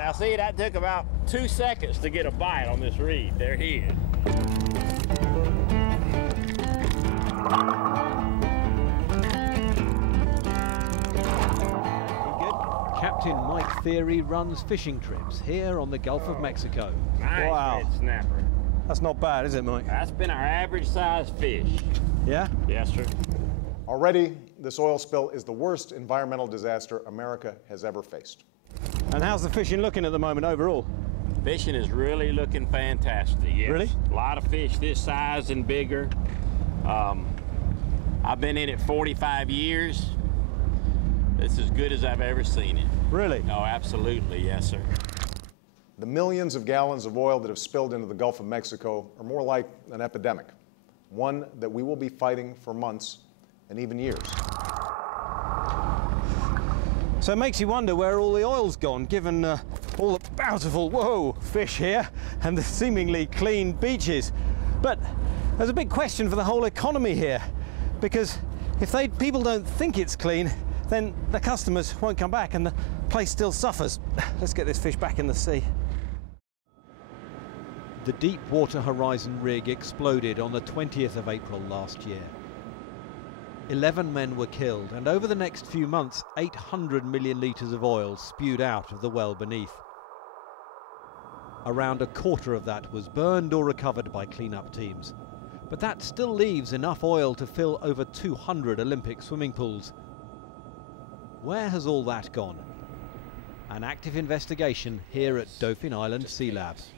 Now see, that took about 2 seconds to get a bite on this reed. There he is. Captain Mike Theory runs fishing trips here on the Gulf of Mexico. Nice red snapper. That's not bad, is it, Mike? That's been our average size fish. Yeah? Yes, sir. Already, this oil spill is the worst environmental disaster America has ever faced. And how's the fishing looking at the moment overall? Fishing is really looking fantastic, yes. Really? A lot of fish this size and bigger. I've been in it 45 years. It's as good as I've ever seen it. Really? No, absolutely, yes, sir. The millions of gallons of oil that have spilled into the Gulf of Mexico are more like an epidemic, one that we will be fighting for months and even years. So it makes you wonder where all the oil's gone, given all the bountiful, fish here and the seemingly clean beaches. But there's a big question for the whole economy here, because if people don't think it's clean, then the customers won't come back and the place still suffers. Let's get this fish back in the sea. The Deepwater Horizon rig exploded on the 20th of April last year. 11 men were killed, and over the next few months, 800 million litres of oil spewed out of the well beneath. Around a quarter of that was burned or recovered by clean-up teams. But that still leaves enough oil to fill over 200 Olympic swimming pools. Where has all that gone? An active investigation here at Dauphin Island Sea Labs.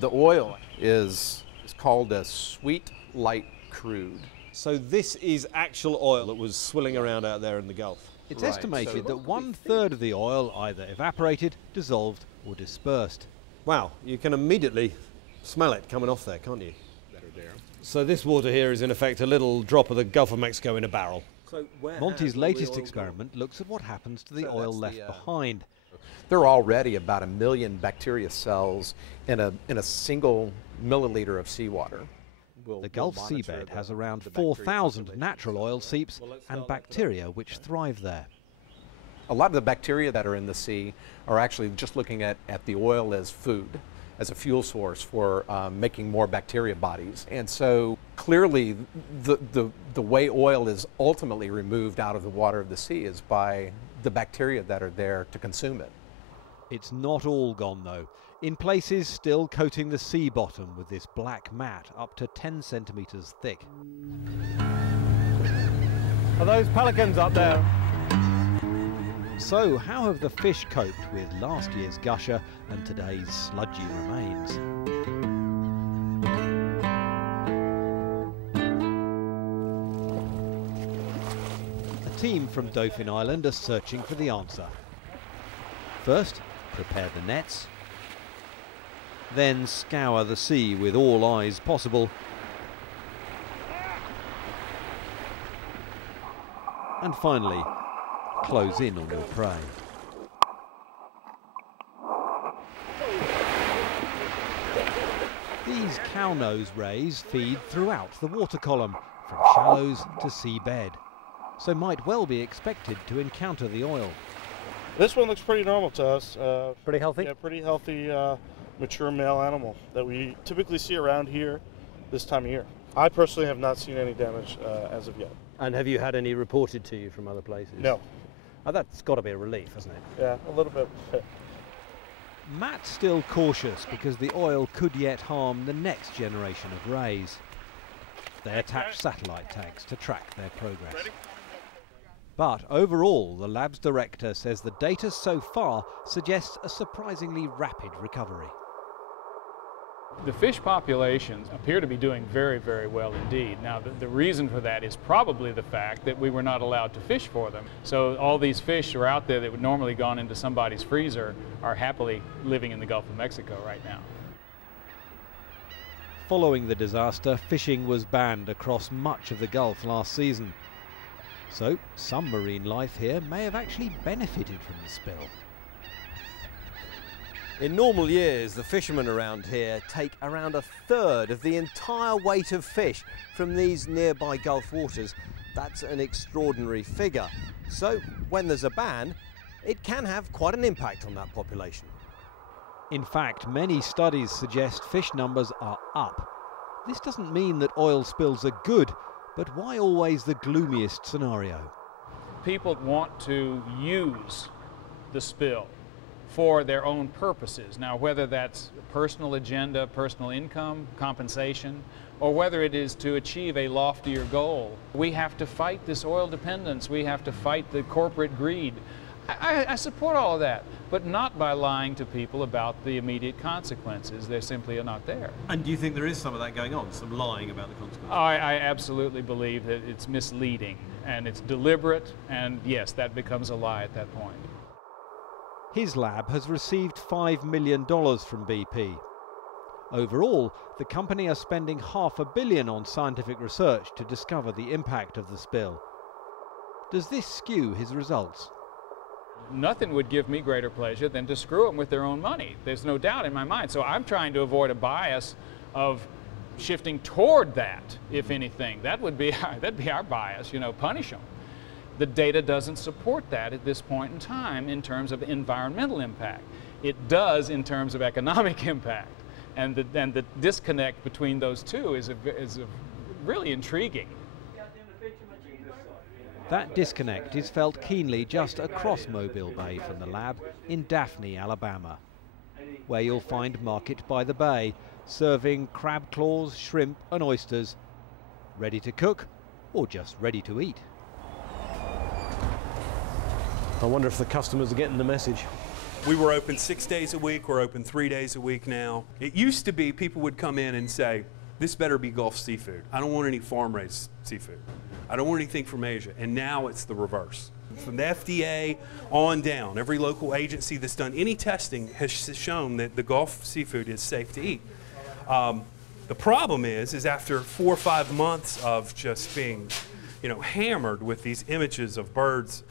The oil is called a sweet light crude. So this is actual oil that was swilling around out there in the Gulf? It's estimated that 1/3 of the oil either evaporated, dissolved or dispersed. Wow, you can immediately smell it coming off there, can't you? So this water here is in effect a little drop of the Gulf of Mexico in a barrel. Monty's latest experiment looks at what happens to the oil left behind. There are already about 1 million bacteria cells in a single milliliter of seawater. The Gulf seabed has around 4,000 natural oil seeps and bacteria which thrive there. A lot of the bacteria that are in the sea are actually just looking at the oil as food, as a fuel source for making more bacteria bodies. And so clearly the way oil is ultimately removed out of the water of the sea is by the bacteria that are there to consume it. It's not all gone though. In places still coating the sea bottom with this black mat up to 10 centimetres thick. Are those pelicans up there? So how have the fish coped with last year's gusher and today's sludgy remains? A team from Dauphin Island are searching for the answer. First, prepare the nets, then scour the sea with all eyes possible, and finally, close in on your prey. These cow-nose rays feed throughout the water column, from shallows to seabed, so might well be expected to encounter the oil. This one looks pretty normal to us. Pretty healthy? Yeah, pretty healthy, mature male animal that we typically see around here this time of year. I personally have not seen any damage as of yet. And have you had any reported to you from other places? No. Oh, that's got to be a relief, hasn't it? Yeah, a little bit. Matt's still cautious because the oil could yet harm the next generation of rays. They attach satellite tags to track their progress. Ready? But overall, the lab's director says the data so far suggests a surprisingly rapid recovery. The fish populations appear to be doing very, very well indeed. Now, the reason for that is probably the fact that we were not allowed to fish for them. So all these fish are out there that would normally gone into somebody's freezer are happily living in the Gulf of Mexico right now. Following the disaster, fishing was banned across much of the Gulf last season. So some marine life here may have actually benefited from the spill. In normal years, the fishermen around here take around 1/3 of the entire weight of fish from these nearby Gulf waters. That's an extraordinary figure. So when there's a ban, it can have quite an impact on that population. In fact, many studies suggest fish numbers are up. This doesn't mean that oil spills are good, but why always the gloomiest scenario? People want to use the spill for their own purposes. Now, whether that's personal agenda, personal income, compensation, or whether it is to achieve a loftier goal, we have to fight this oil dependence. We have to fight the corporate greed. I support all of that, but not by lying to people about the immediate consequences. They simply are not there. And do you think there is some of that going on, some lying about the consequences? I absolutely believe that it's misleading and it's deliberate, and yes, that becomes a lie at that point. His lab has received $5 million from BP. Overall, the company are spending $500 million on scientific research to discover the impact of the spill. Does this skew his results? Nothing would give me greater pleasure than to screw them with their own money. There's no doubt in my mind. So I'm trying to avoid a bias of shifting toward that, if anything. That'd be our bias, punish them. The data doesn't support that at this point in time in terms of environmental impact. It does in terms of economic impact. And the disconnect between those two is really intriguing. That disconnect is felt keenly just across Mobile Bay from the lab in Daphne, Alabama, where you'll find Market by the Bay, serving crab claws, shrimp and oysters, ready to cook or just ready to eat. I wonder if the customers are getting the message. We were open 6 days a week, we're open 3 days a week now. It used to be people would come in and say, this better be Gulf seafood. I don't want any farm-raised seafood. I don't want anything from Asia. And now it's the reverse. From the FDA on down, every local agency that's done any testing has shown that the Gulf seafood is safe to eat. The problem is after 4 or 5 months of just being, hammered with these images of birds,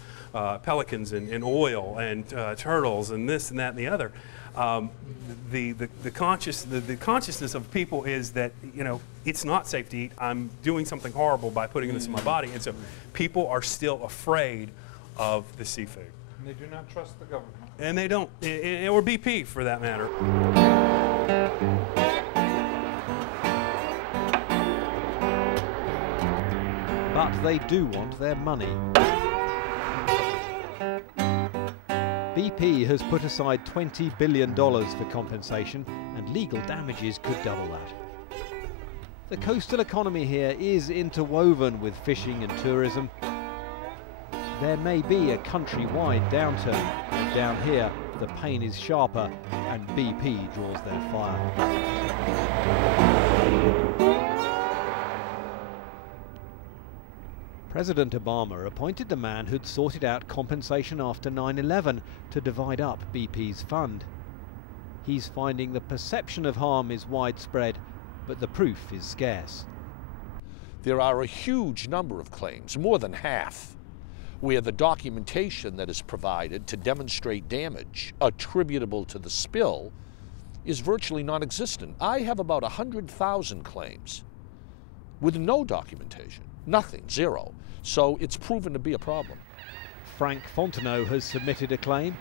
pelicans and oil and turtles and this and that and the other, the consciousness of people is that it's not safe to eat. I'm doing something horrible by putting this in my body, and so people are still afraid of the seafood. And they do not trust the government. And they don't, or BP for that matter. But they do want their money. BP has put aside $20 billion for compensation, and legal damages could double that. The coastal economy here is interwoven with fishing and tourism. There may be a countrywide downturn, but down here the pain is sharper and BP draws their fire. President Obama appointed the man who'd sorted out compensation after 9/11 to divide up BP's fund. He's finding the perception of harm is widespread, but the proof is scarce. There are a huge number of claims, more than half, where the documentation that is provided to demonstrate damage attributable to the spill is virtually non-existent. I have about 100,000 claims with no documentation, nothing, zero. So it's proven to be a problem. Frank Fontenot has submitted a claim.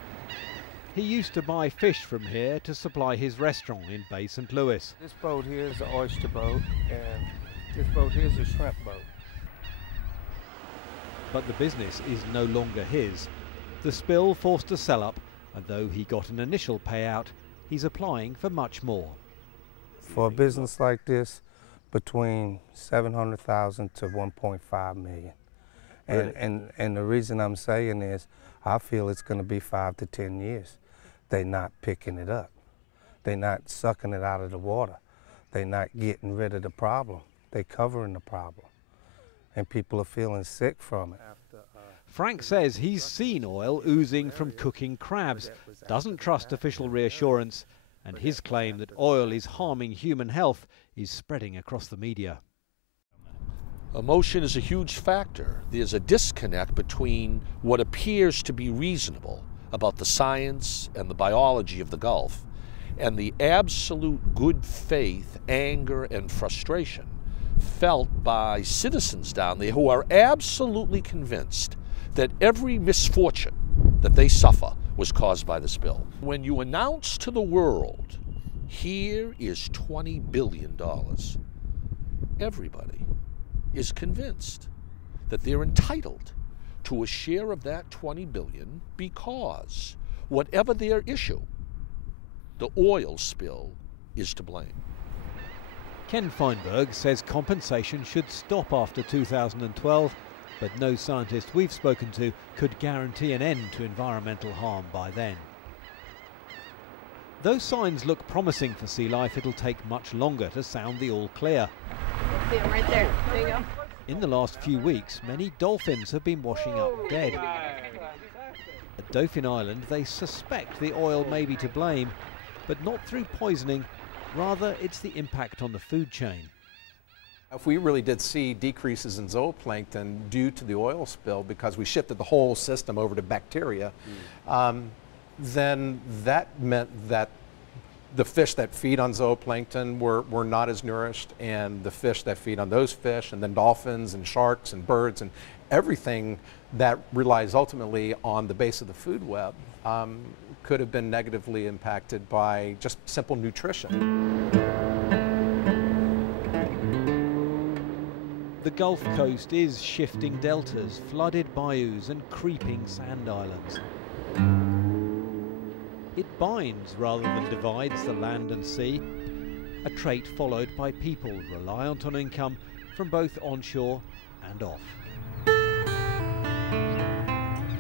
He used to buy fish from here to supply his restaurant in Bay St. Louis. This boat here is the oyster boat, and this boat here is a shrimp boat. But the business is no longer his. The spill forced a sell-up, and though he got an initial payout, he's applying for much more. For a business like this, between $700,000 to $1.5 million. And the reason I'm saying is, I feel it's going to be 5 to 10 years. They're not picking it up. They're not sucking it out of the water. They're not getting rid of the problem. They're covering the problem. And people are feeling sick from it. Frank says he's seen oil oozing from cooking crabs, doesn't trust official reassurance, and his claim that oil is harming human health is spreading across the media. Emotion is a huge factor. There's a disconnect between what appears to be reasonable about the science and the biology of the Gulf and the absolute good faith, anger, and frustration felt by citizens down there who are absolutely convinced that every misfortune that they suffer was caused by the spill. When you announce to the world, here is $20 billion, everybody is convinced that they're entitled to a share of that $20 billion because whatever their issue, the oil spill is to blame. Ken Feinberg says compensation should stop after 2012, but no scientist we've spoken to could guarantee an end to environmental harm by then. Though signs look promising for sea life, it'll take much longer to sound the all clear. See them right there. There you go. In the last few weeks, many dolphins have been washing up dead. At Dauphin Island, they suspect the oil may be to blame, but not through poisoning. Rather, it's the impact on the food chain. If we really did see decreases in zooplankton due to the oil spill because we shifted the whole system over to bacteria, then that meant that the fish that feed on zooplankton were not as nourished, and the fish that feed on those fish, and then dolphins and sharks and birds and everything that relies ultimately on the base of the food web could have been negatively impacted by just simple nutrition. The Gulf Coast is shifting deltas, flooded bayous and creeping sand islands. It binds rather than divides the land and sea, a trait followed by people reliant on income from both onshore and off.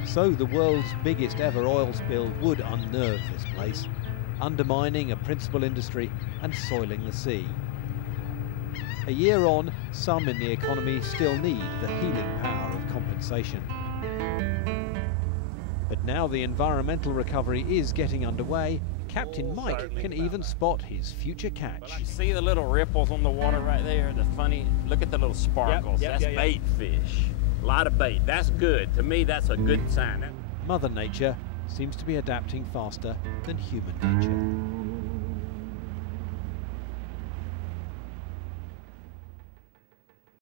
So the world's biggest ever oil spill would unnerve this place, undermining a principal industry and soiling the sea. A year on, some in the economy still need the healing power of compensation. But now the environmental recovery is getting underway, Captain Mike can even spot his future catch. You see the little ripples on the water right there? The funny, look at the little sparkles. That's bait fish. A lot of bait. That's good. To me, that's a good sign. Mother Nature seems to be adapting faster than human nature.